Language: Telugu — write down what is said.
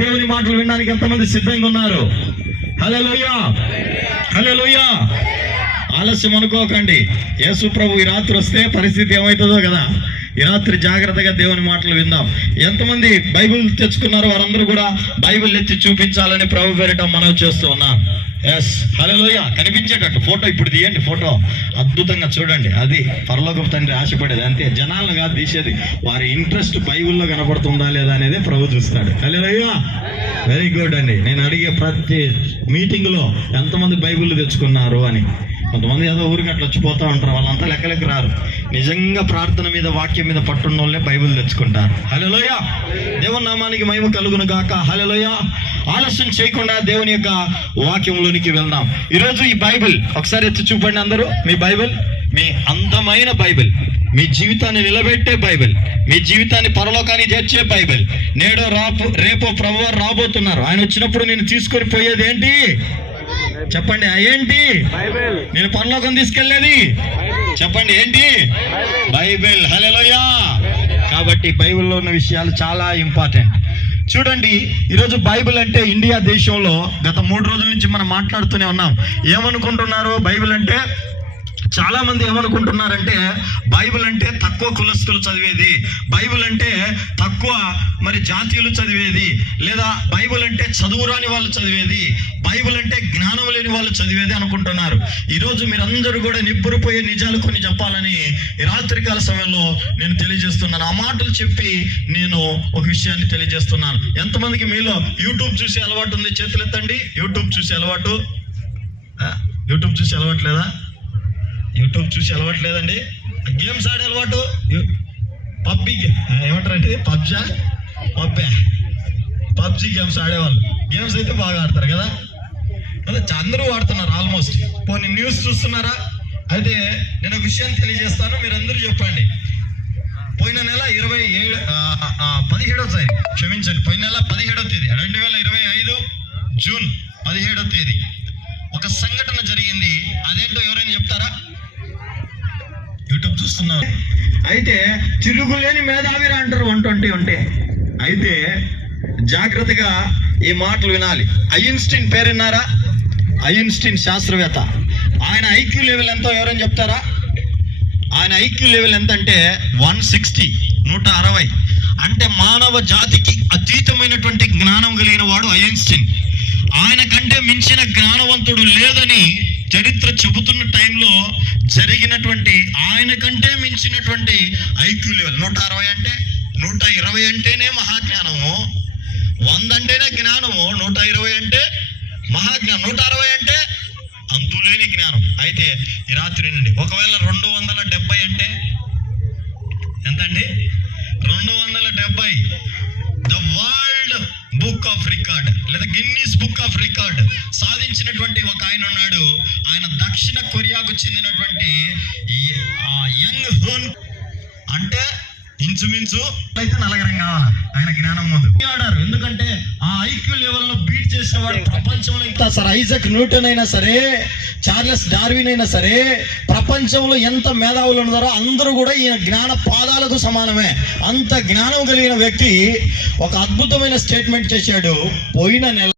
దేవుని మాటలు వినడానికి ఎంతమంది సిద్ధంగా ఉన్నారు? హల్లెలూయా, హల్లెలూయా. ఆలస్యం అనుకోకండి. యేసు ప్రభు ఈ రాత్రి వస్తే పరిస్థితి ఏమవుతుందో కదా. ఈ రాత్రి జాగ్రత్తగా దేవుని మాటలు విందాం. ఎంతమంది బైబిల్ తెచ్చుకున్నారో వారందరూ కూడా బైబిల్ ఎత్తి చూపించాలని ప్రభు పేరిట మనవి చేస్తూ ఉన్నాను. ఎస్, హల్లెలూయా. కనిపించేటట్టు ఫోటో ఇప్పుడు తీయండి. ఫోటో అద్భుతంగా చూడండి. అది పరలోకపు తండ్రి ఆశపడేది. అంతే, జనాలను కాదు తీసేది, వారి ఇంట్రెస్ట్ బైబిల్లో కనపడుతుందా లేదా అనేది ప్రభు చూస్తాడు. హల్లెలూయా, వెరీ గుడ్ అండి. నేను అడిగే ప్రతి మీటింగ్లో ఎంతమంది బైబిల్ తెచ్చుకున్నారు అని. కొంతమంది ఏదో ఊరికి అట్లా వచ్చిపోతూ ఉంటారు, వాళ్ళంతా లెక్కలకి రారు. నిజంగా ప్రార్థన మీద వాక్యం మీద పట్టున్న వాళ్ళే బైబిల్ తెచ్చుకుంటారు. హల్లెలూయా, దేవుని నామానికి మహిమ కలుగును గాక. హల్లెలూయా. ఆలస్యం చేయకుండా దేవుని యొక్క వాక్యంలోనికి వెళ్దాం. ఈరోజు ఈ బైబిల్ ఒకసారి ఎత్తి చూపండి అందరూ. మీ బైబిల్, మీ అందమైన బైబిల్, మీ జీవితాన్ని నిలబెట్టే బైబిల్, మీ జీవితాన్ని పరలోకానికి చేర్చే బైబిల్. నేడో రేపో ప్రభువారు రాబోతున్నారు. ఆయన వచ్చినప్పుడు నేను తీసుకొని పోయేది ఏంటి చెప్పండి? ఏంటి? నేను పరలోకం తీసుకెళ్లేది చెప్పండి ఏంటి? బైబిల్. హల్లెలూయా. కాబట్టి బైబిల్లో ఉన్న విషయాలు చాలా ఇంపార్టెంట్. చూడండి, ఈరోజు బైబిల్ అంటే ఇండియా దేశంలో గత 3 రోజుల నుంచి మనం మాట్లాడుతూనే ఉన్నాం. ఏమనుకుంటున్నారు? బైబిల్ అంటే చాలా మంది ఏమనుకుంటున్నారంటే బైబిల్ అంటే తక్కువ కులస్తులు చదివేది, బైబిల్ అంటే తక్కువ మరి జాతీయులు చదివేది, లేదా బైబిల్ అంటే చదువురాని వాళ్ళు చదివేది, బైబిల్ అంటే జ్ఞానం లేని వాళ్ళు చదివేది అనుకుంటున్నారు. ఈరోజు మీరందరూ కూడా నిబ్బురుపోయే నిజాలు కొన్ని చెప్పాలని ఈ రాత్రికాల సమయంలో నేను తెలియజేస్తున్నాను. ఆ మాటలు చెప్పి నేను ఒక విషయాన్ని తెలియజేస్తున్నాను. ఎంతమందికి మీలో యూట్యూబ్ చూసే అలవాటు ఉంది? చేతులు ఎత్తండి. యూట్యూబ్ చూసే అలవాటు? యూట్యూబ్ చూసే అలవాటు లేదా? యూట్యూబ్ చూసి అలవాట్లేదండి. గేమ్స్ ఆడే అలవాటు? పబ్జీ ఏమంటారంటే పబ్జీ గేమ్స్ ఆడేవాళ్ళు. గేమ్స్ అయితే బాగా ఆడతారు కదా. అందరూ ఆడుతున్నారు ఆల్మోస్ట్. పోనీ న్యూస్ చూస్తున్నారా? అయితే నేను ఒక విషయాన్ని తెలియజేస్తాను, మీరందరూ చెప్పండి. పోయిన నెల 17వ తారీఖు, క్షమించండి, పోయిన నెల 17వ తేదీ 2025 జూన్ 17వ తేదీ ఒక సంఘటన జరిగింది. అదేంటో ఎవరైనా చెప్తారా? యూట్యూబ్ చూస్తున్నారు. అయితే తిరుగులేని మేధావిరా అంటారు 120 ఉంటే. అయితే జాగ్రత్తగా ఈ మాటలు వినాలి. ఐన్స్టీన్ పేరు విన్నారా? ఐన్స్టీన్ శాస్త్రవేత్త. ఆయన ఐక్యూ లెవెల్ ఎంతో ఎవరైనా చెప్తారా? ఆయన ఐక్యూ లెవెల్ ఎంత అంటే 160. అంటే మానవ జాతికి అతీతమైనటువంటి జ్ఞానం కలిగిన వాడు ఐన్స్టీన్. ఆయన కంటే మించిన జ్ఞానవంతుడు లేదని చరిత్ర చెబుతున్న టైంలో జరిగినటువంటి ఆయన కంటే మించినటువంటి ఐక్యూ లెవెల్ 160 అంటే 120 అంటేనే మహాజ్ఞానము, 100 అంటేనే జ్ఞానము, 120 అంటే మహాజ్ఞానం, 160 అంటే అంతులేని జ్ఞానం. అయితే ఈ రాత్రి నుండి ఒకవేళ 270 అంటే ఎంతండి? 270 the world book of record లేదా గిన్నీస్ బుక్ ఆఫ్ రికార్డ్ సాధించినటువంటి ఒక ఆయన ఉన్నాడు. ఆయన దక్షిణ కొరియాకు చెందినటువంటి యంగ్ హూన్. అంటే ఇంచుమించు అయితే 40 కావాలి ఆయన జ్ఞానం ముందు ఆడారు. ఎందుకంటే ఆ ఐక్యూ లెవెల్లో బీట్ చేసేవాడు ప్రపంచంలో ఇంకా సర్ ఐజక్ న్యూటన్ అయినా సరే, చార్లెస్ డార్విన్ అయినా సరే, ప్రపంచంలో ఎంత మేధావులు ఉన్నారో అందరూ కూడా ఈయన జ్ఞాన పాదాలకు సమానమే. అంత జ్ఞానం కలిగిన వ్యక్తి ఒక అద్భుతమైన స్టేట్మెంట్ చేశాడు. పోయిన నెల